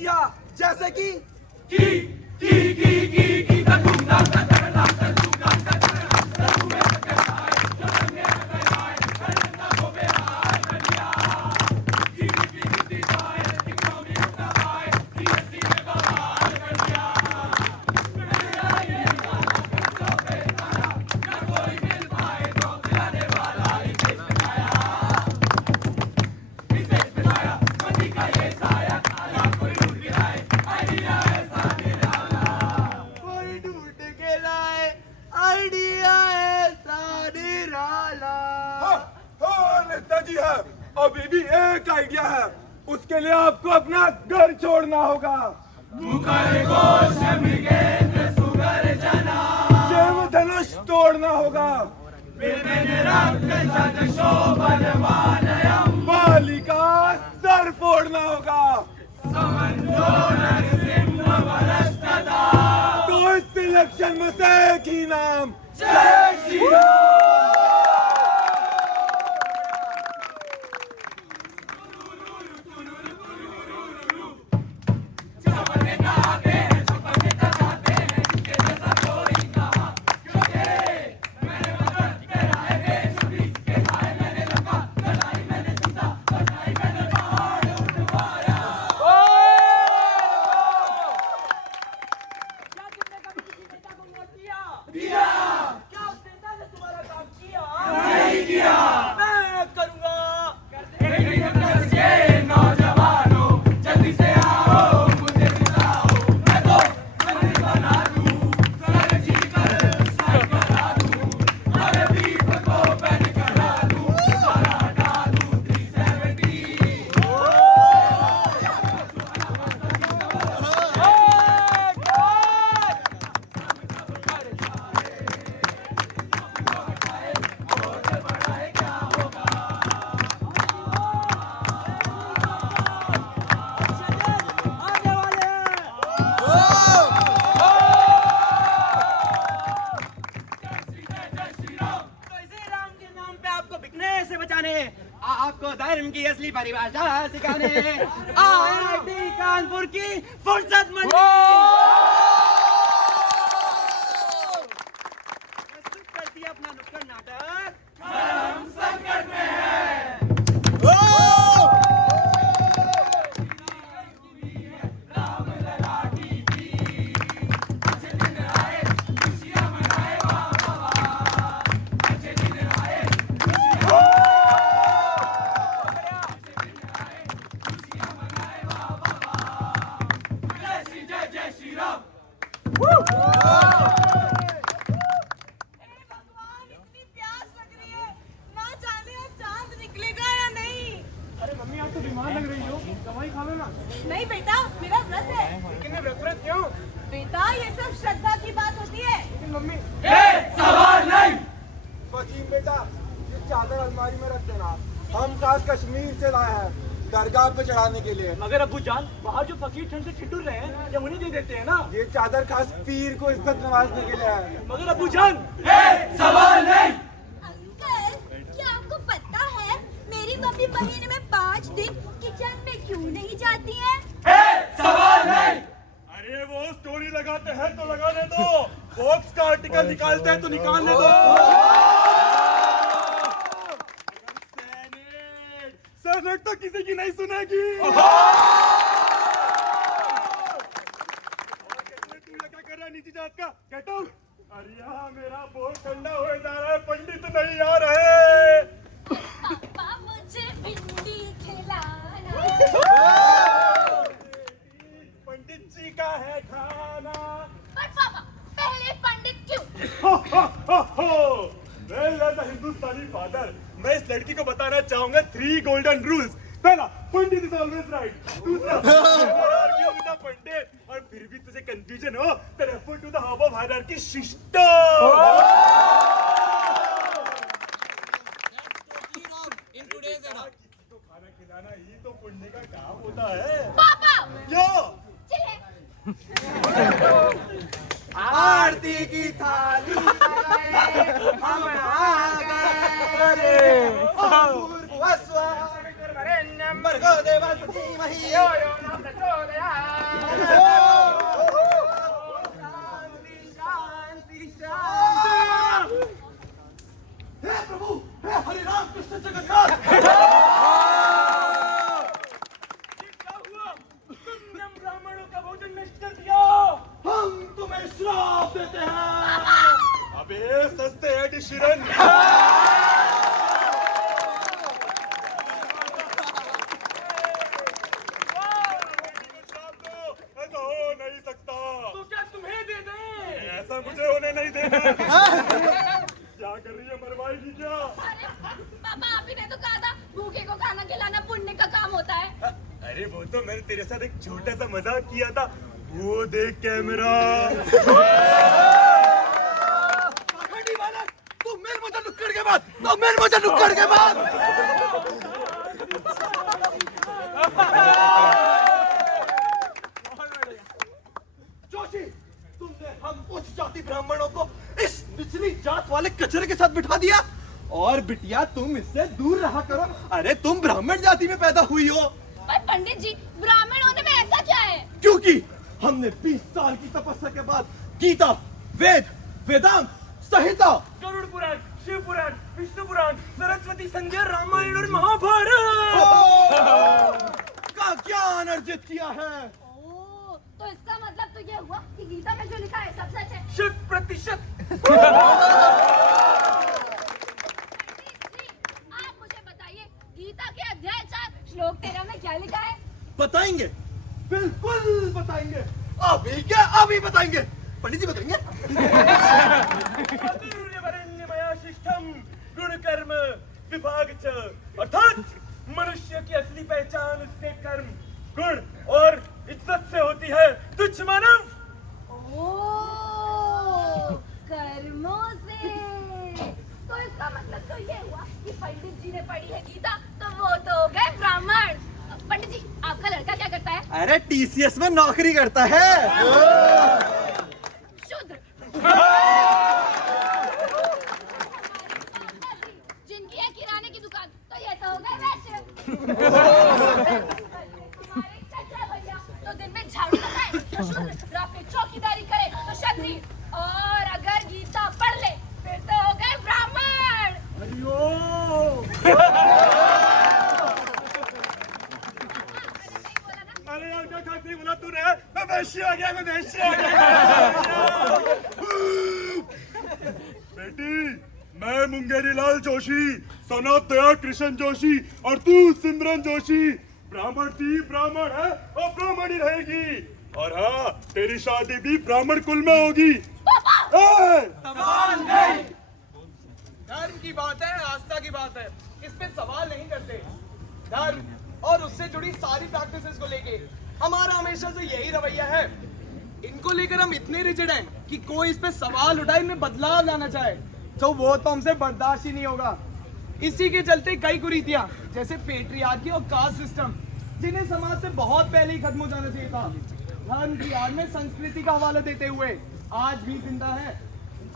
किया, जैसे कि कोई ढूंढ के लाए आइडिया ऐसा निराला। हाँ नेताजी है, अभी भी एक आइडिया है। उसके लिए आपको अपना घर छोड़ना होगा। शिव धनुष तोड़ना होगा। बाली का सर फोड़ना होगा। तो इस इलेक्शन में से एक ही नाम, जय श्री राम। आपको धर्म की असली परिभाषा सिखाने IIT कानपुर की फुर्सत मंडी प्रस्तुत करती है अपना नुक्कड़ नाटक धर्म संकट में है। नहीं बेटा, मेरा व्रत है। लेकिन ये व्रत क्यों? बेटा ये सब श्रद्धा की बात होती है। लेकिन मम्मी सवाल नहीं। वसीम बेटा, ये चादर अलमारी में रख देना। हम खास कश्मीर से लाए हैं दरगाह पे चढ़ाने के लिए। मगर अब्बू जान, वहाँ जो फकीर ठंड से ठिठुर रहे हैं, ये उन्हें दे देते हैं ना। ये चादर खास पीर को इज्जत नवाजने के लिए है। मगर अब्बू जान, सवाल नहीं। अंकल, क्या आपको पता है मेरी मम्मी महीने में 5 दिन किचन में क्यों नहीं जाती है? सवाल नहीं। अरे वो स्टोरी लगाते हैं तो लगाने दो, बॉक्स का आर्टिकल निकालते हैं तो निकालने दो। सेनेट तो किसी की नहीं सुनेगी। तू ये क्या कर रहा है नीची जात का? Get out. अरे यहाँ मेरा बहुत ठंडा हो जा रहा है, पंडित नहीं आ रहे। पापा मुझे भिंडी खिलाना। पंडित जी का है खाना। पर पापा पहले पंडित क्यों? हिंदुस्तानी फादर, मैं इस लड़की को बताना चाहूंगा 3 गोल्डन रूल्स। पहला, पंडित इज ऑलवेज राइट। दूसरा, पंडित, और फिर भी तुझे कंफ्यूजन हो तो refer to the hub of hierarchy system. किसी को खाना खिलाना ही तो पुण्य का काम होता है। पापा क्यों? आरती की थाली हम आ गए। भर्गो देवा धीमहि यो यो न प्रचोदयात्। शांति शांति शांति। हे प्रभु, हे हरि राम कृष्ण जगन्नाथ। क्या हुआ? तुमने हम ब्राह्मणों का भोजन नष्ट कर दिया। हम तुम्हें श्राप देते हैं। अबे सस्ते है शिरन। ऐसा हो नहीं सकता। तो क्या तुम्हें दे दें? ऐसा मुझे होने नहीं देना। क्या कर रही है, मरवाएगी क्या? अरे पापा, आप ही ने तो कहा था भूखे को खाना खिलाना पुण्य का काम होता है। अरे वो तो मैंने तेरे साथ एक छोटा सा मजाक किया था। वो देख कैमरा। पाखंडी बालक, तू मेरे मुझे नुक्कड़ के बाद, तू मेरे मुझे नुक्कड़ के बाद। जोशी, तुमने हम उच्च जाति ब्राह्मणों को इस निचली जात वाले कचरे के साथ बिठा दिया। और बिटिया, तुम इससे दूर रहा करो। अरे तुम ब्राह्मण जाति में पैदा हुई हो। पर पंडित जी, ब्राह्मण होने में ऐसा क्या है? क्योंकि हमने 20 साल की तपस्या के बाद गीता, वेद, वेदांत, संहिता, गरुड़ पुराण, शिव पुराण, विष्णु पुराण, सरस्वती संध्या, रामायण और महाभारत का ज्ञान अर्जित किया है। ओह, तो इसका मतलब तो ये हुआ कि गीता में जो लिखा है सब सच है। 100%। जी, आप मुझे बताइए, गीता के अध्याय 4 श्लोक 13 में क्या लिखा है? बताएंगे, बिल्कुल बताएंगे। अभी क्या, अभी बताएंगे। पंडित जी बताएंगे। अतुल्यवरेण्यमया शिष्टम गुण कर्म विभाग च, अर्थात मनुष्य की असली पहचान उसके कर्म, गुण और इज्जत से होती है। तुच्छ मानव। ओह, कर्मों से। तो इसका मतलब तो ये हुआ कि पंडित जी ने पढ़ी है गीता, तो वो तो हो गए ब्राह्मण। पंडित जी, आपका लड़का क्या करता है? अरे टीसीएस में नौकरी करता है। शूद्र। जिनकी है किराने की दुकान, तो ये तो हो गए वैश्य। तुम्हारे चचा भैया तो दिन में झाड़ू लगाए तो शूद्र, रात में चौकीदारी करे तो क्षत्रिय, और अगर गीता पढ़ ले फिर तो हो गए ब्राह्मण। अरे यार, क्या खाती बोला तूने? मैं वैश्य आ गया, मैं वैश्य आ गया। बेटी, मैं मुंगेरी लाल जोशी, सन ऑफ दया कृष्ण जोशी, और तू सिमरन जोशी। ब्राह्मण थी, ब्राह्मण है और ब्राह्मण ही रहेगी। और हाँ, तेरी शादी भी ब्राह्मण कुल में होगी। सवाल नहीं। धर्म की बात है, आस्था की बात है, इस पे सवाल नहीं करते। धर्म और उससे जुड़ी सारी प्रैक्टिसेस को लेके हमारा हमेशा से यही रवैया है। इनको लेकर हम इतने रिजिड हैं कि कोई इस पे सवाल उठाए, इनमें बदलाव लाना चाहे तो वो तो हमसे बर्दाश्त ही नहीं होगा। इसी के चलते कई कुरीतियां, जैसे पेट्रियार्की और कास्ट सिस्टम, जिन्हें समाज से बहुत पहले ही खत्म हो जाना चाहिए था, धर्म की आड़ में संस्कृति का हवाला देते हुए आज भी जिंदा है।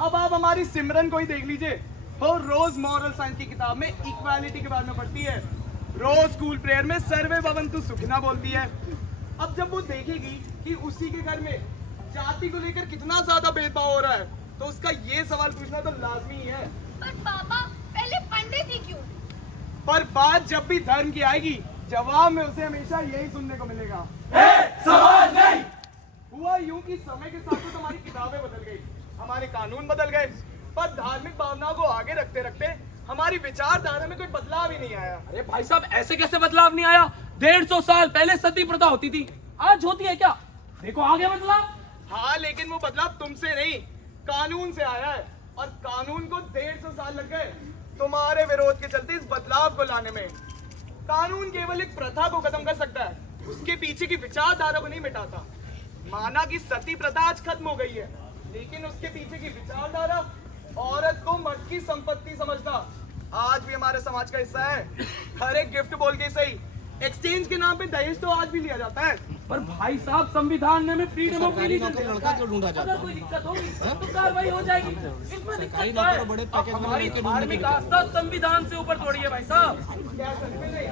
अब आप हमारी सिमरन को ही देख लीजिए, वो रोज मॉरल साइंस की किताब में इक्वालिटी के बारे में पढ़ती है, रोज स्कूल प्रेयर में सर्वे भवन्तु सुखिना बोलती है। अब जब वो देखेगी कि उसी के घर में जाति को लेकर कितना ज्यादा भेदभाव हो रहा है, तो उसका ये सवाल पूछना तो लाजमी ही है। पर पापा, पहले पंडित ही क्यों? पर बात जब भी धर्म की आएगी, जवाब में उसे हमेशा यही सुनने को मिलेगा, सवाल नहीं। हुआ यूं कि समय के साथ तो हमारी किताबें बदल गई, हमारे कानून बदल गए, पर धार्मिक भावनाओं को आगे रखते रखते हमारी विचारधारा में कोई बदलाव ही नहीं आया। अरे भाई साहब, ऐसे कैसे बदलाव नहीं आया? 150 साल पहले सती प्रथा होती थी, आज होती है क्या? देखो आगे बदलाव। हाँ, लेकिन वो बदलाव तुमसे नहीं, कानून से आया है, और कानून को 150 साल लग गए तुम्हारे विरोध के चलते इस बदलाव को लाने में। कानून केवल एक प्रथा को खत्म कर सकता है, उसके पीछे की विचारधारा को नहीं मिटाता। माना कि सती प्रथा आज खत्म हो गई है, लेकिन उसके पीछे की विचारधारा, औरत को मर्द की संपत्ति समझना, आज भी हमारे समाज का हिस्सा है। हर एक गिफ्ट बोल के सही, एक्सचेंज के नाम पे दहेज तो आज भी लिया जाता है। पर भाई साहब, संविधान में फ्रीडम ऑफ रिलीजन अगर कोई दिक्कत होगी तो कार्रवाई हो जाएगी। इसमें दिक्कत क्या है? अब हमारी धार्मिक आस्था संविधान से ऊपर थोड़ी है भाई साहब। क्या सच में नहीं?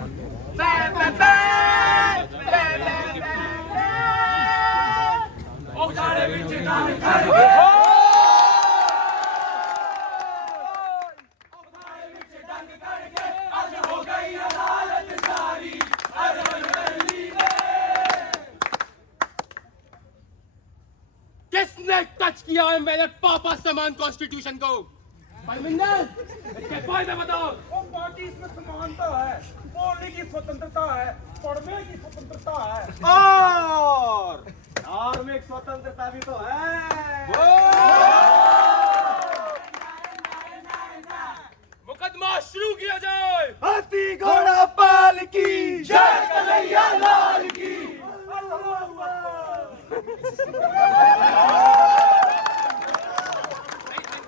किसने टच किया है मेरे पापा समान कॉन्स्टिट्यूशन को? परमिंदर, इसके फायदे बताओ। वो पार्टी इसमें समानता है, बोलने की स्वतंत्रता है, पढ़ने की स्वतंत्रता है, और धार्मिक स्वतंत्रता भी तो है। मुकदमा शुरू किया जाए। हाथी घोड़ा पाल की जय कन्हैया लाल की।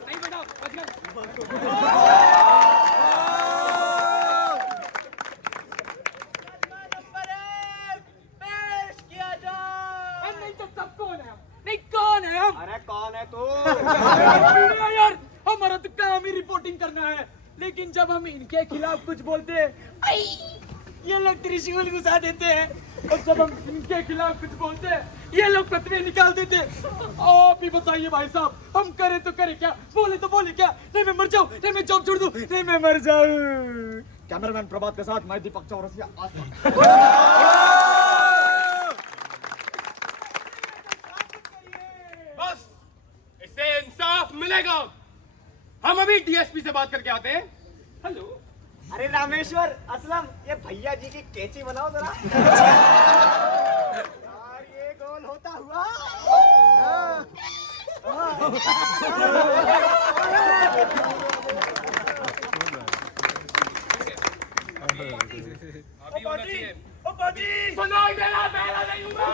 नहीं बेटा, बच गए। पेश किया जाए। नहीं तो सब कौन है? नहीं कौन है हम? अरे कौन है तू? यार हमारा तो काम ही रिपोर्टिंग करना है, लेकिन जब हम इनके खिलाफ कुछ बोलते हैं, आई, ये लोग त्रिशूल घुसा देते हैं, और जब हम इनके खिलाफ कुछ बोलते हैं, ये लोग फतवे निकाल देते हैं। आप ही बताइए भाई साहब, हम करें तो करें क्या, बोले तो बोले क्या? नहीं मैं मर जाऊं, नहीं मैं जॉब छोड़ दूं, नहीं मैं मर जाऊं। कैमरामैन प्रभात के साथ मैं दीपक चौरसिया आज बस इससे इंसाफ मिलेगा। हम अभी डीएसपी से बात करके आते हैं। हेलो, अरे रामेश्वर असलम, ये भैया जी की कैची बनाओ जरा। यार ये गोल होता हुआ। अभी होना चाहिए। सुनो मेरा नहीं हुआ।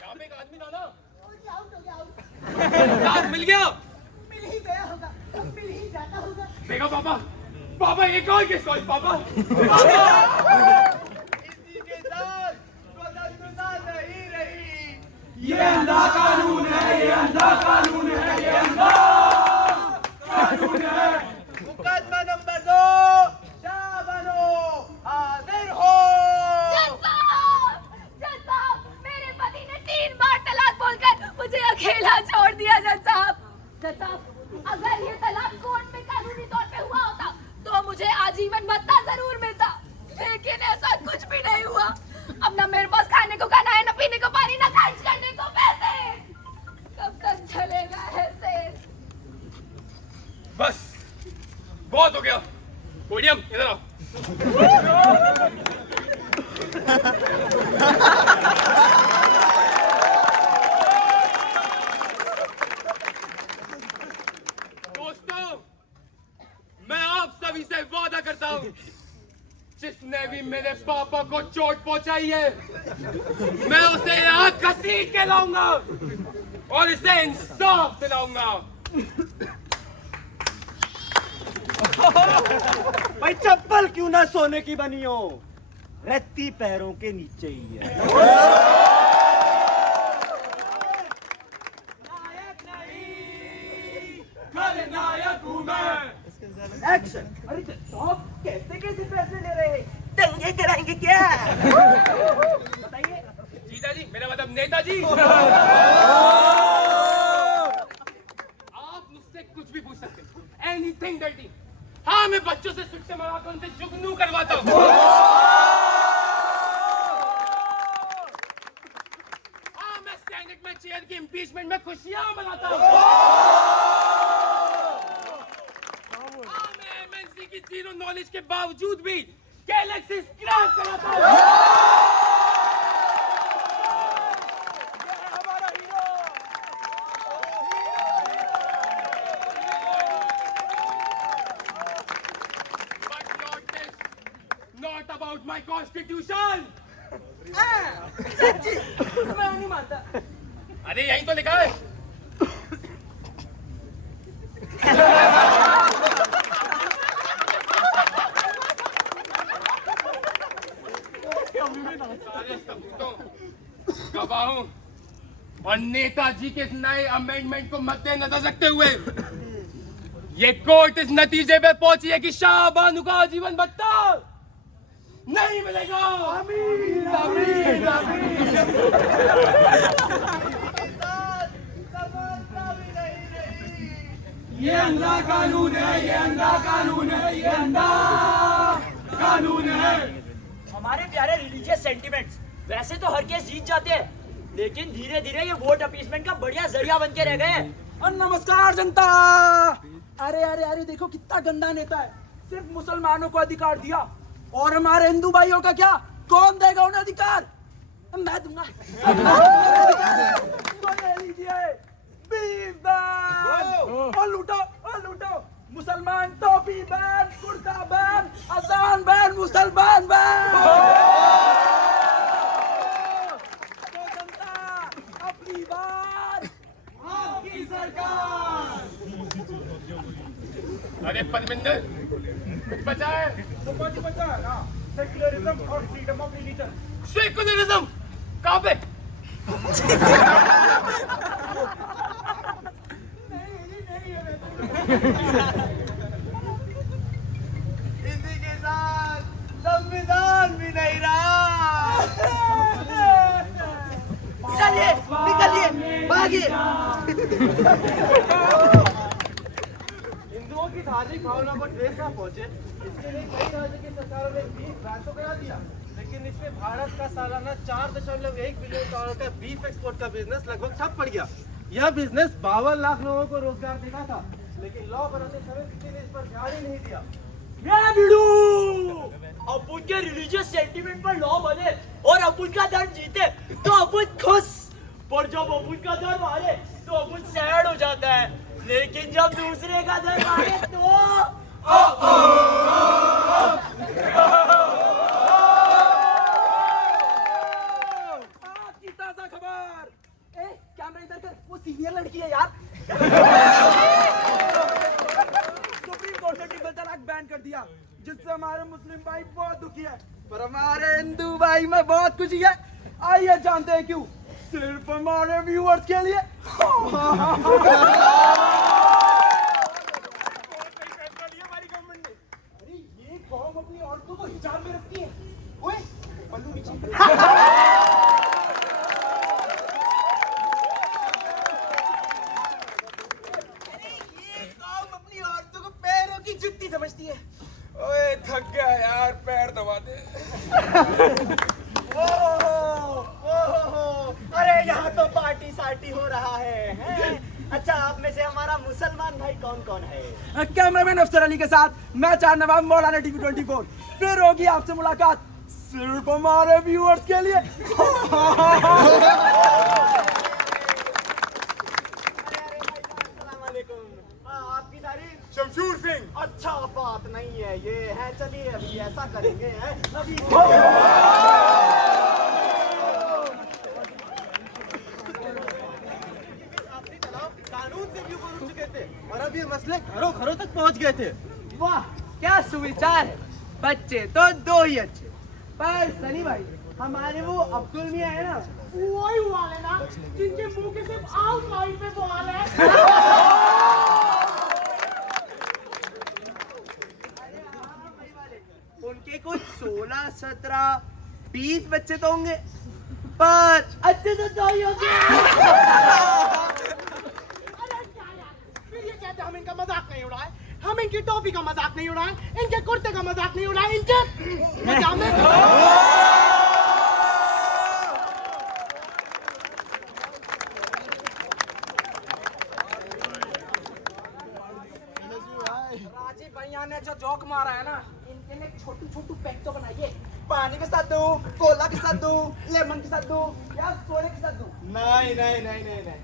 यहाँ पे एक आदमी था ना, इंसान मिल गया। मिल ही गया होगा, अब मिल ही जाता होगा। देखो पापा, पापा एक और किस कॉल पापा? इसी के साथ स्वतंत्रता नहीं रही। ये अंधा कानून है, ये अंधा कानून है, ये अंधा कानून है। मुकदमा नंबर 2, शाह बनो, हाजिर हो। जज साहब, मेरे पति ने 3 बार तलाक बोलकर मुझे अकेला छोड़ दिया। जज साहब, अगर ये तलाक कोर्ट में कानूनी तौर पे हुआ होता तो मुझे आजीवन भत्ता जरूर मिलता, लेकिन ऐसा कुछ भी नहीं हुआ। अब ना मेरे पास खाने को खाना है, ना पीने को पानी, ना खर्च करने को पैसे। कब तक चलेगा ऐसे? बस बहुत हो गया। पोडियम इधर आओ। दोस्तों, मैं आप सभी से वादा करता हूं, जिसने भी मेरे पापा को चोट पहुंचाई है, मैं उसे यहाँ घसीट के लाऊंगा और इसे इंसाफ दिलाऊंगा। भाई चप्पल क्यों ना सोने की बनी हो, रहती पैरों के नीचे ही है। खलनायक हूं मैं। एक्शन। अरे साहब कैसे कैसे फैसले ले रहे हैं? दंगे कराएंगे क्या? बताइए। जीजा जी, मेरा मतलब नेताजी। आप मुझसे कुछ भी पूछ सकते हैं, एनीथिंग डर्टी। हाँ, मैं बच्चों से सुट्टे मारकर उनसे जुगनू करवाता हूँ। हाँ, मैं सेनेट में चेयर की इम्पीचमेंट में खुशियां मनाता हूँ। हाँ, मैं एमएनसी की जीरो नॉलेज के बावजूद भी गैलेक्सी क्रैक कराता हूँ। Not about my constitution. सच्ची मैं नहीं मानता। अरे यही तो लिखा है। सारे सबूतों, गवाहों और नेताजी के इस नए अमेंडमेंट को मद्देनजर रखते हुए ये कोर्ट इस नतीजे पे पहुंची है कि शाह बानो का आजीवन भत्ता नहीं मिलेगा। आमीन आमीन ये अंधा कानून है, ये अंधा कानून है, ये अंधा कानून है। हमारे प्यारे रिलीजियस सेंटिमेंट्स वैसे तो हर केस जीत जाते हैं, लेकिन धीरे धीरे ये वोट अपीसमेंट का बढ़िया जरिया बन के रह गए हैं। और नमस्कार जनता। अरे अरे अरे देखो कितना गंदा नेता है, सिर्फ मुसलमानों को अधिकार दिया और हमारे हिंदू भाइयों का क्या, कौन देगा उन्हें अधिकार? मैं दूंगा। तो ले लीजिए 20 बैन और लूटो मुसलमान टोपी बैन, कुर्ता बैन, अजान बैन, मुसलमान बैन। तो जनता अपनी बार आपकी सरकार। अरे परमिंदर कुछ बचा है? तो कुछ बचा है ना, सेक्युलरिज्म और फ्रीडम ऑफ रिलीजन। सेकुलरिज्म कहाँ पे? इसी के साथ संविधान भी नहीं रहा। चलिए निकलिए भागिए। हिंदुओं की धार्मिक भावना को ठेस ना पहुंचे, इसके लिए कई राज्य की सरकारों ने बीफ बैन तो करा दिया, लेकिन इससे भारत का सालाना 4.1 बिलियन डॉलर का बीफ एक्सपोर्ट का बिजनेस लगभग ठप पड़ गया। यह बिजनेस 52 लाख लोगों को रोजगार देता था, लेकिन लॉ बनाने समय किसी ने इस पर ध्यान ही नहीं दिया। अपुन के रिलीजियस सेंटिमेंट पर लॉ बने और अपुन का धर्म जीते तो अपुन खुश, पर जब अपुन का धर्म हारे तो अपुन सैड हो जाता है, लेकिन जब दूसरे का धर्म हारे तो आपकी ताजा खबर। कैमरा इधर कर, वो सीनियर लड़की है यार। सुप्रीम कोर्ट ने ट्रिपल तलाक बैन कर दिया, जिससे हमारे मुस्लिम भाई बहुत दुखी है, पर हमारे हिंदू भाई में बहुत खुशी है। आइए जानते हैं क्यों, सिर्फ हमारे व्यूअर्स के लिए। अरे ये कौम अपनी औरतों को हिजाब में रखती है। ओए पल्लू नीचे। जुत्ती समझती है। ओए थक गया यार, पैर दबा दे। अरे यहाँ तो पार्टी सार्टी हो रहा है? अच्छा, आप में से हमारा मुसलमान भाई कौन कौन है? कैमरामैन अफसर अली के साथ मैं चार नवाब मौलाना टीवी 24। फिर होगी आपसे मुलाकात सिर्फ हमारे व्यूअर्स के लिए। आपकी तारीफ? शमशूर सिंह। अच्छा बात नहीं है ये है, चलिए अभी ऐसा करेंगे अभी कानून से भी ऊपर उठ चुके थे और अब ये मसले घरों घरों तक पहुंच गए थे। वाह क्या सुविचार है। बच्चे तो दो ही अच्छे, पर सनी भाई हमारे वो अब्दुल मियां है ना, वही हुआ है ना, जिनके मुंह के सिर्फ आउटलाइन पे सवाल है। उनके कुछ 16, 17, 20 बच्चे तो होंगे, पर अच्छे तो दो ही होंगे। अरे क्या यार, फिर ये कहते हम इनका मजाक नहीं उड़ाए, हम इनकी टोपी का मजाक नहीं उड़ाए, इनके कुर्ते का मजाक नहीं उड़ाए, इनके पजामे राजीव भैया ने जो जोक मारा है ना, इनके लिए छोटू छोटू पैक तो बनाइए। पानी के साथ दूं, कोला के साथ दूं, लेमन के साथ दूं या सोडे के साथ दूं? नहीं नहीं नहीं नहीं नहीं,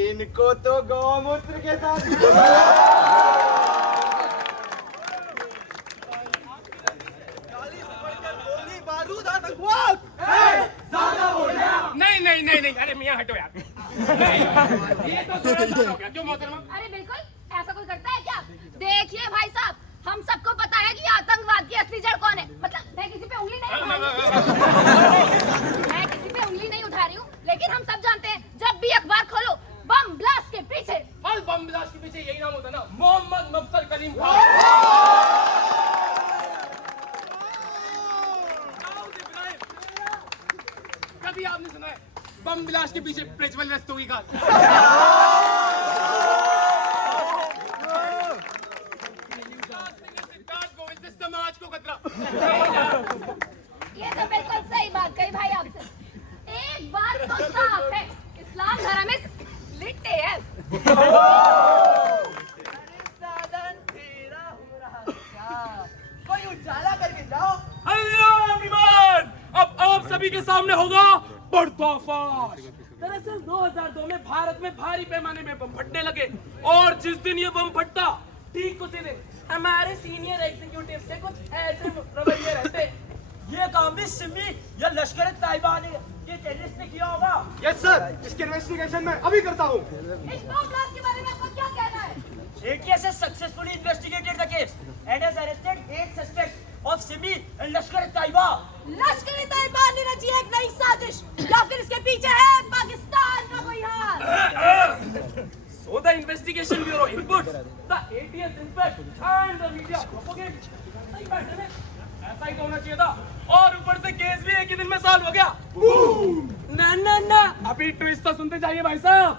इनको तो गौमूत्र के साथ। गोली बारूद आतंकवाद। नहीं नहीं नहीं नहीं, अरे मियाँ हटो यार। ये तो थोड़ा सा हो गया, क्यों मोहतरमा? अरे बिल्कुल, ऐसा कोई करता है क्या? देखिए भाई साहब, हम सबको पता है कि आतंकवाद की असली जड़ कौन है। मतलब मैं किसी पे उंगली नहीं उठा रही, मैं किसी पे उंगली नहीं उठा रही हूँ, लेकिन हम सब जानते हैं जब भी अखबार खोलो बम ब्लास्ट के पीछे। बम ब्लास्ट के पीछे यही नाम होता है ना, मोहम्मद आपने सुना है बम ब्लास्ट के पीछे प्रज्वल रस्तोगी का सिद्धार्थ गोविंद से समाज को खतरा। ये तो बिल्कुल सही बात कही भाई आपसे। एक बात तो साफ है, इस्लाम धर्म में लिट्टे है। साधन तेरा हो रहा क्या? कोई उजाला करके जाओ। हेलो एवरीवन, अब आप सभी के सामने होगा पर्दाफाश। दरअसल 2002 में भारत में भारी पैमाने में बम फटने लगे और जिस दिन ये बम फटता ठीक उसी दिन हमारे सीनियर एग्जीक्यूटिव से कुछ ऐसे रवैये रहते। ये काम भी सिमी या लश्कर ताइबा ने ये टेररिस्ट ने किया होगा। यस सर, इसकी इन्वेस्टिगेशन मैं अभी करता हूँ। इस बम ब्लास्ट के बारे में आपको क्या कहना है? ATS has successfully investigated the case and has arrested 8 suspects of Simi and Lashkar Taiba. लश्कर तैयबा ने रची एक नई साजिश या फिर इसके पीछे है पाकिस्तान का कोई हाथ? So the investigation bureau inputs, the ATS inspect and the media propagate. सही बैठे में ऐसा ही तो होना चाहिए था और ऊपर से केस भी एक ही दिन में सॉल्व हो गया। ना ना ना, अभी ट्विस्ट तो सुनते जाइए भाई साहब।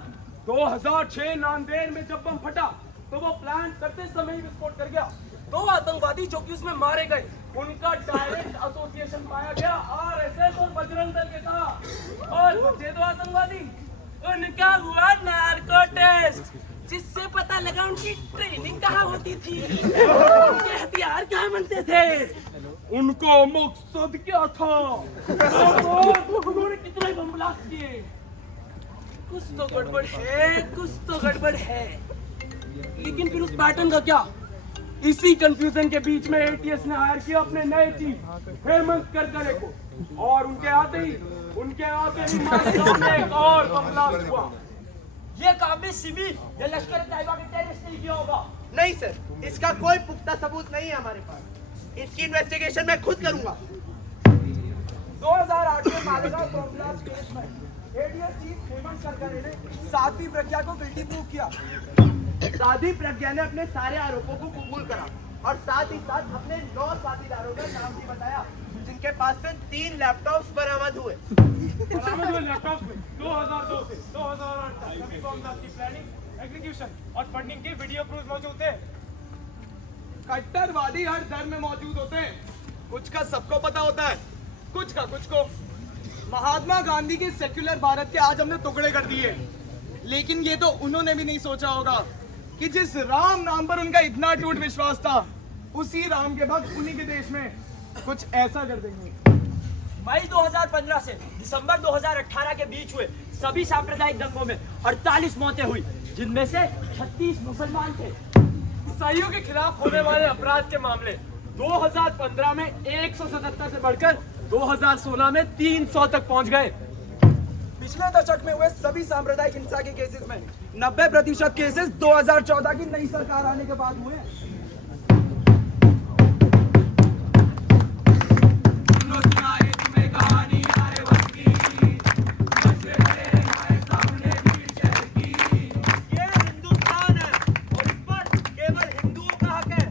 2006 नांदेड़ में जब बम फटा तो वो प्लान करते समय ही विस्फोट कर गया। 2 आतंकवादी जो कि उसमें मारे गए उनका डायरेक्ट एसोसिएशन पाया गया RSS और बजरंग दल के साथ। और बचे 2 आतंकवादी, उनका हुआ नार्को टेस्ट जिससे पता लगा उनकी ट्रेनिंग कहाँ होती थी, उनके हथियार कहाँ बनते थे, उनका मकसद क्या था और उन्होंने कितने बम ब्लास्ट किए। कुछ तो गड़बड़ है, कुछ तो गड़बड़ है, लेकिन फिर उस पैटर्न का क्या? इसी कंफ्यूजन के बीच में ATS ने हायर किया अपने नए चीफ हेमंत करकरे को और उनके आते ही मालेगांव में एक और बम ब्लास्ट हुआ। ये काम भी सिमी या लश्कर तैयबा के टेररिस्ट ने किया होगा। नहीं सर, इसका कोई पुख्ता सबूत नहीं है हमारे पास। इसकी इन्वेस्टिगेशन मैं खुद करूंगा। 2008 में मालेगांव बम ब्लास्ट केस में ATS चीफ हेमंत करकरे ने साध्वी प्रज्ञा को गिल्टी प्रूव किया। साध्वी प्रज्ञा ने अपने सारे आरोपों को कबूल करा और साथ ही साथ अपने 9 साथीदारों का नाम भी बताया जिनके पास से 3 लैपटॉप्स बरामद हुए। बरामद हुए लैपटॉप में 2002 से 2008 तक सभी बम ब्लास्ट की प्लानिंग, एग्जीक्यूशन और फंडिंग के वीडियो प्रूफ मौजूद थे। कट्टरवादी हर धर्म में मौजूद होते हैं। कुछ का सबको पता होता है, कुछ का कुछ को। महात्मा गांधी के सेक्युलर भारत के आज हमने टुकड़े कर दिए, लेकिन ये तो उन्होंने भी नहीं सोचा होगा कि जिस राम नाम पर उनका इतना टूट विश्वास था, उसी राम के भक्त उन्हीं के देश में कुछ ऐसा कर देंगे। मई 2015 से दिसंबर 2018 के बीच हुए सभी सांप्रदायिक दंगों में 48 मौतें हुई, जिनमें से 36 मुसलमान थे। ईसाइयों के खिलाफ होने वाले अपराध के मामले 2015 में 177 से बढ़कर 2016 में 300 तक पहुंच गए। पिछले दशक में हुए सभी सांप्रदायिक हिंसा के केसेस में 90% केसेस 2014 की नई सरकार आने के बाद हुए। ये हिंदुस्तान है और इस पर केवल हिंदुओं का हक है।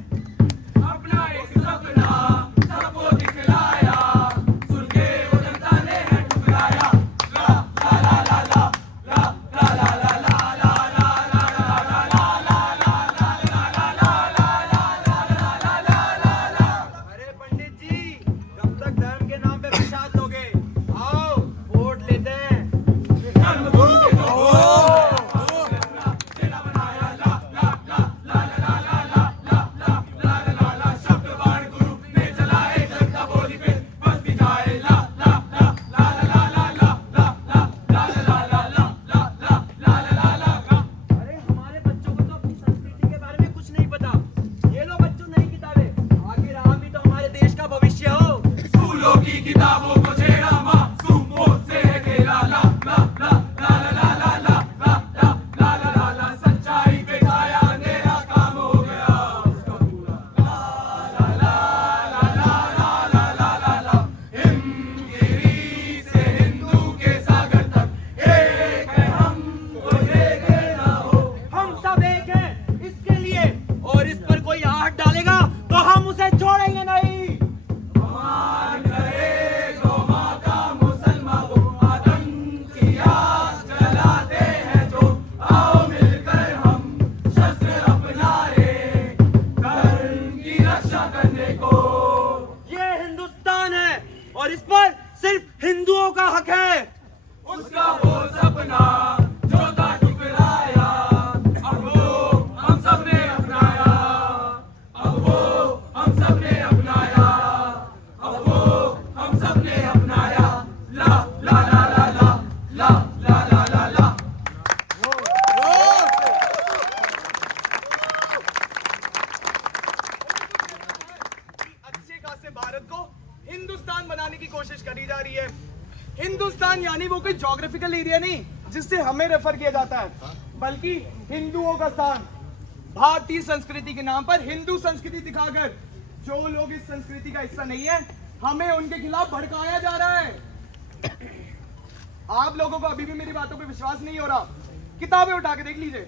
अपना एक सपना सबको दिखलाया, सुन के वो जनता ने है ठुकराया। हिंदुस्तान बनाने की कोशिश करी जा रही है। हिंदुस्तान यानी वो कोई ज्योग्राफिकल एरिया नहीं जिससे हमें रेफर किया जाता है, बल्कि हिंदुओं का स्थान। भारतीय संस्कृति के नाम पर हिंदू संस्कृति दिखाकर जो लोग इस संस्कृति का हिस्सा नहीं है, हमें उनके खिलाफ भड़काया जा रहा है। आप लोगों को अभी भी मेरी बातों पे विश्वास नहीं हो रहा, किताबें उठा के देख लीजिए।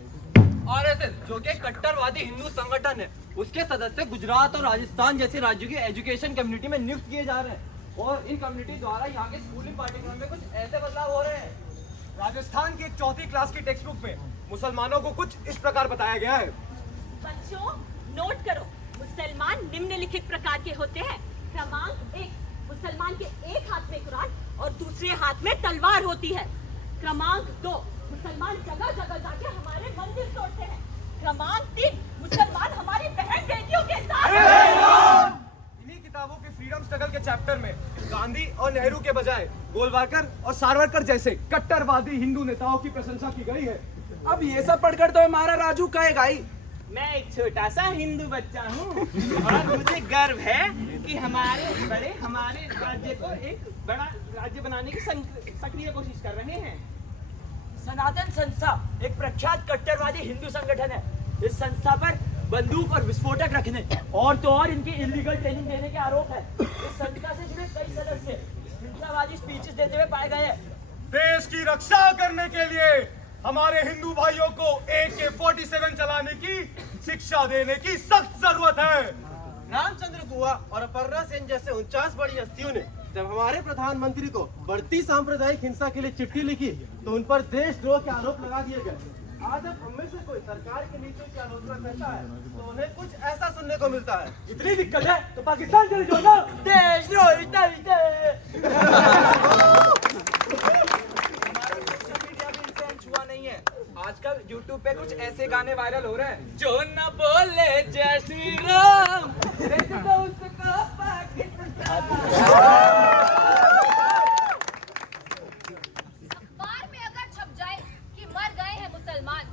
आरएसएस जो कि कट्टरवादी हिंदू संगठन है, उसके सदस्य गुजरात और राजस्थान जैसे राज्यों की एजुकेशन कम्युनिटी में नियुक्त किए जा रहे हैं और इन कम्युनिटी द्वारा यहाँ के स्कूलिंग पाठ्यक्रम में कुछ ऐसे बदलाव हो रहे हैं। राजस्थान की एक 4वीं क्लास की टेक्स्ट बुक में मुसलमानों को कुछ इस प्रकार बताया गया है। बच्चों नोट करो, मुसलमान निम्नलिखित प्रकार के होते हैं। क्रमांक 1, मुसलमान के एक हाथ में कुरान और दूसरे हाथ में तलवार होती है। क्रमांक 2, मुसलमान जगह जगह जाके हमारे मंदिर तोड़ते हैं। क्रमांक 3, मुसलमान हमारी बहन बेटियों के साथ। इन्हीं किताबों के फ्रीडम स्ट्रगल के चैप्टर में गांधी और नेहरू के बजाय गोलवालकर और सावरकर जैसे कट्टरवादी हिंदू नेताओं की प्रशंसा की गई है। अब ये सब पढ़कर तो हमारा राजू कहेगा ही, मैं एक छोटा सा हिंदू बच्चा हूँ और मुझे गर्व है कि हमारे राज्य को एक बड़ा राज्य बनाने की सक्रिय कोशिश कर रहे हैं। सनातन संस्था एक प्रख्यात कट्टरवादी हिंदू संगठन है। इस संस्था पर बंदूक और विस्फोटक रखने और तो और इनकी इलीगल ट्रेनिंग देने के आरोप है। इस संस्था से जुड़े कई सदस्य हिंसावादी स्पीचेस देते हुए पाए गए हैं। देश की रक्षा करने के लिए हमारे हिंदू भाइयों को AK-47 चलाने की शिक्षा देने की सख्त जरूरत है। रामचंद्र गुहा और अपर्णा सेन जैसे 49 बड़ी हस्तियों ने जब हमारे प्रधानमंत्री को बढ़ती सांप्रदायिक हिंसा के लिए चिट्ठी लिखी तो उन पर देशद्रोह के आरोप लगा दिए गए। आज जब हमें से कोई सरकार की नीतियों की आलोचना करता है तो उन्हें कुछ ऐसा सुनने को मिलता है, इतनी दिक्कत है तो पाकिस्तान चले जाओ ना। देशद्रोह हुआ नहीं है। आजकल YouTube पे कुछ ऐसे गाने वायरल हो रहे हैं जो न बोले जय श्री राम जैसे तो उसको पाकिस्तान। अखबार में अगर छप जाए कि मर गए हैं मुसलमान,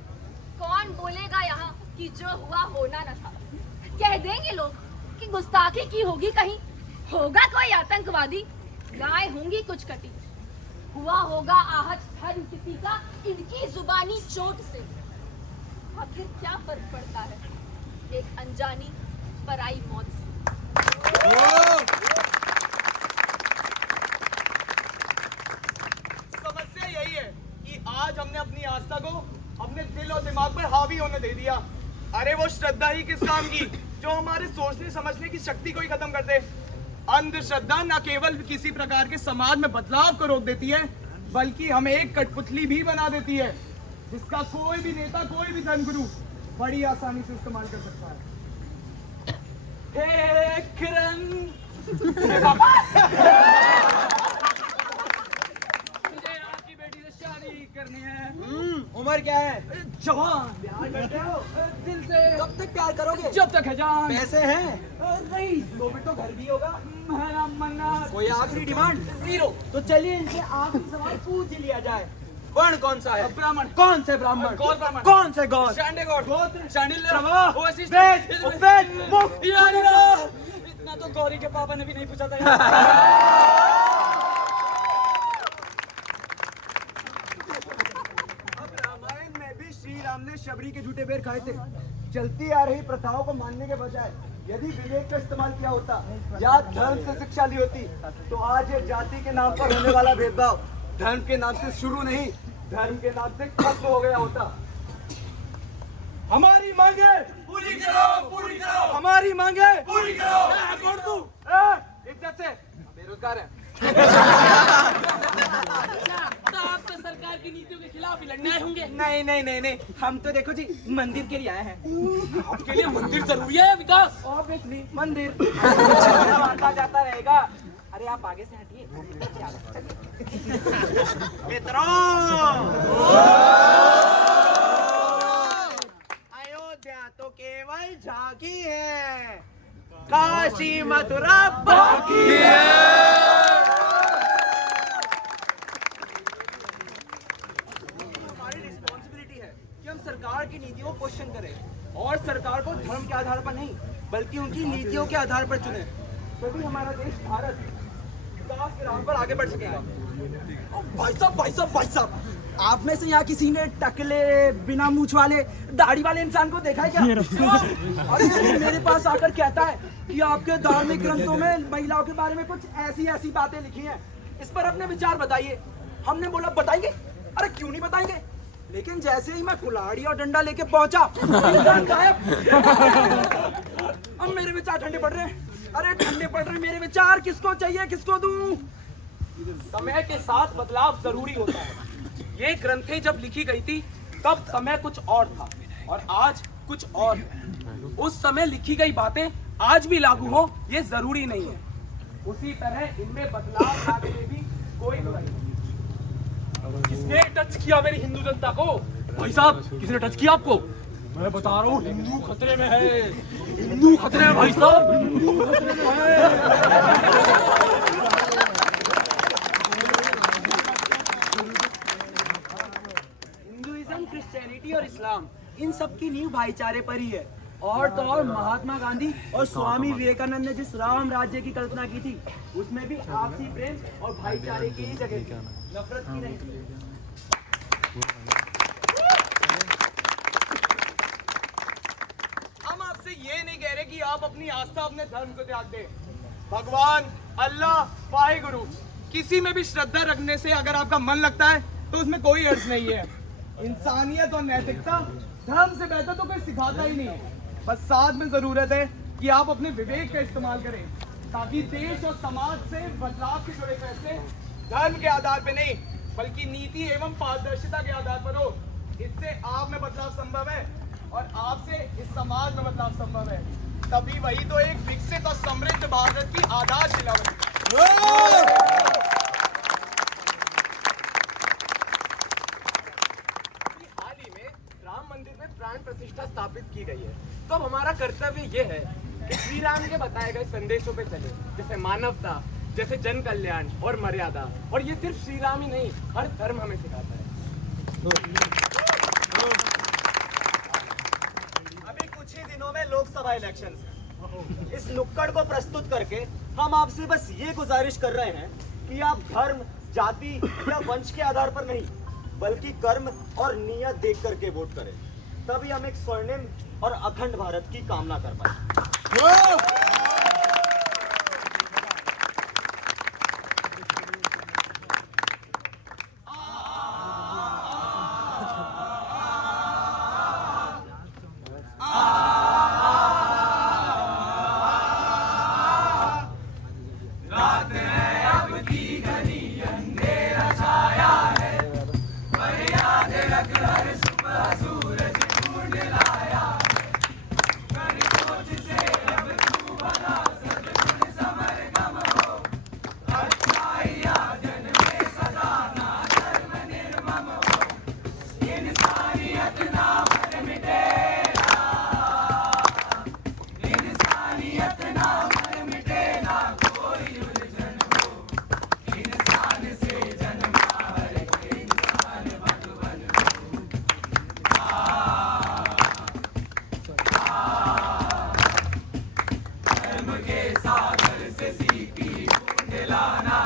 कौन बोलेगा यहाँ कि जो हुआ होना न था। कह देंगे लोग कि गुस्ताखी की होगी, कहीं होगा कोई आतंकवादी, गाय होंगी कुछ कटी, हुआ होगा आहत धर्म किसी का इनकी जुबानी चोट से। आखिर क्या फर्क पड़ता है एक अनजानी पराई मौत से। समस्या यही है कि आज हमने अपनी आस्था को अपने दिल और दिमाग पर हावी होने दे दिया। अरे वो श्रद्धा ही किस काम की जो हमारे सोचने समझने की शक्ति को ही खत्म कर दे। अंधश्रद्धा न केवल किसी प्रकार के समाज में बदलाव को रोक देती है, बल्कि हमें एक कठपुतली भी बना देती है जिसका कोई भी नेता, कोई भी धर्मगुरु बड़ी आसानी से इस्तेमाल कर सकता है। हे किरण मुझे आपकी बेटी से शादी करनी है। उम्र क्या है? जवान। प्यार करते हो दिल से? कब तक प्यार करोगे? जब तक है जान। पैसे हैं? नहीं, 2 मिनट तो घर भी होगा। मेरा मन्नत। कोई आखिरी डिमांड? 0। तो चलिए इनसे आखिरी सवाल पूछ ही लिया जाए। वर्ण कौन सा है? ब्राह्मण। कौन से ब्राह्मण? गौर ब्राह्मण। कौन से गौर? शांडे गौर। शांडिल्य। प्रभा, ओवसिष्ठ। वेद, उपवेद, मुक्त। यार इतना तो गौरी के पापा ने भी नहीं पूछा था यार। अब रामायण में भी श्री राम ने शबरी के झूठे बेर खाए थे। चलती आ रही प्रथाओं को मानने के बजाय यदि विवेक का इस्तेमाल किया होता या धर्म से शिक्षा ली होती तो आज ये जाति के नाम पर होने वाला भेदभाव धर्म के नाम से शुरू नहीं, धर्म के नाम से खत्म हो गया होता। हमारी मांगे पूरी करो, पूरी करो। हमारी मांगे पूरी करो। मैं कौन तू? इज्जत से बेरोजगार है। तो आप तो सरकार की नीतियों के खिलाफ ही लड़ने आए होंगे। नहीं नहीं नहीं नहीं, हम तो देखो जी मंदिर के लिए आए हैं। आपके लिए मंदिर जरूरी है विकास। ऑब्वियसली मंदिर आता जाता रहेगा। अरे आप आगे से हटिए। मित्रों, अयोध्या तो केवल झांकी है, काशी मथुरा बाकी है। हमारी रिस्पॉन्सिबिलिटी है कि हम सरकार की नीतियों को क्वेश्चन करें और सरकार को धर्म के आधार पर नहीं बल्कि उनकी नीतियों के आधार पर चुने। तभी हमारा देश भारत विकास के राह पर आगे बढ़ सकेगा। भाई साहब, आप में से यहाँ किसी ने टकले, बिना मूछ वाले, दाढ़ी वाले इंसान को देखा है क्या? अरे मेरे पास आकर कहता है कि आपके धार्मिक ग्रंथों में महिलाओं के बारे में कुछ ऐसी बातें लिखी हैं, इस पर अपने विचार बताइए। हमने बोला बताएंगे, अरे क्यों नहीं बताएंगे, लेकिन जैसे ही मैं कुल्हाड़ी और डंडा लेके पहुंचा, इंसान गायब। अब मेरे विचार ठंडे पड़ रहे हैं, अरे ठंडे पड़ रहे हैं मेरे विचार, किसको चाहिए, किसको दूं? समय के साथ बदलाव जरूरी होता है। ये ग्रंथें जब लिखी गई थी तब समय कुछ और था और आज कुछ और है। उस समय लिखी गई बातें आज भी लागू हो ये जरूरी नहीं है। उसी तरह इनमें बदलाव लाने में भी कोई बुराई नहीं। किसने टच किया मेरी हिंदू जनता को? भाई साहब, किसने टच किया आपको? मैं बता रहा हूँ, हिंदू खतरे में है, हिंदू खतरे में भाई साहब, हिंदू खतरे में है। हिंदुइज्म, क्रिश्चियनिटी और इस्लाम, इन सब की नींव भाईचारे पर ही है। और तो और महात्मा गांधी और स्वामी विवेकानंद ने जिस राम राज्य की कल्पना की थी, उसमें भी आपसी प्रेम और भाईचारे की ही जगह थी, नफरत की नहीं। हम आपसे ये नहीं कह रहे कि आप अपनी आस्था अपने धर्म को त्याग दें। भगवान, अल्लाह, वाहिगुरु, किसी में भी श्रद्धा रखने से अगर आपका मन लगता है तो उसमें कोई अर्थ नहीं है। इंसानियत और नैतिकता धर्म से बेहतर तो कोई सिखाता ही नहीं है। बस साथ में जरूरत है कि आप अपने विवेक का इस्तेमाल करें ताकि देश और समाज से बदलाव से जुड़े फैसले धर्म के आधार पर नहीं बल्कि नीति एवं पारदर्शिता के आधार पर हो। इससे आप में बदलाव संभव है और आपसे इस समाज में बदलाव संभव है। तभी वही तो एक विकसित और समृद्ध भारत की आधारशिला बनेगी। हाल ही में राम मंदिर में प्राण प्रतिष्ठा स्थापित की गई है, तो अब हमारा कर्तव्य ये है कि श्री राम के बताए गए संदेशों पे चले, जैसे मानवता, जैसे जन कल्याण और मर्यादा। और ये सिर्फ श्री राम ही नहीं, हर धर्म हमें सिखाता है। अभी कुछ ही दिनों में लोकसभा इलेक्शंस हैं। इस नुक्कड़ को प्रस्तुत करके हम आपसे बस ये गुजारिश कर रहे हैं कि आप धर्म, जाति या वंश के आधार पर नहीं बल्कि कर्म और नियत देख करके वोट करें। तभी हम एक स्वर्णिम और अखंड भारत की कामना कर पाए। सागर से सीपी ढलाना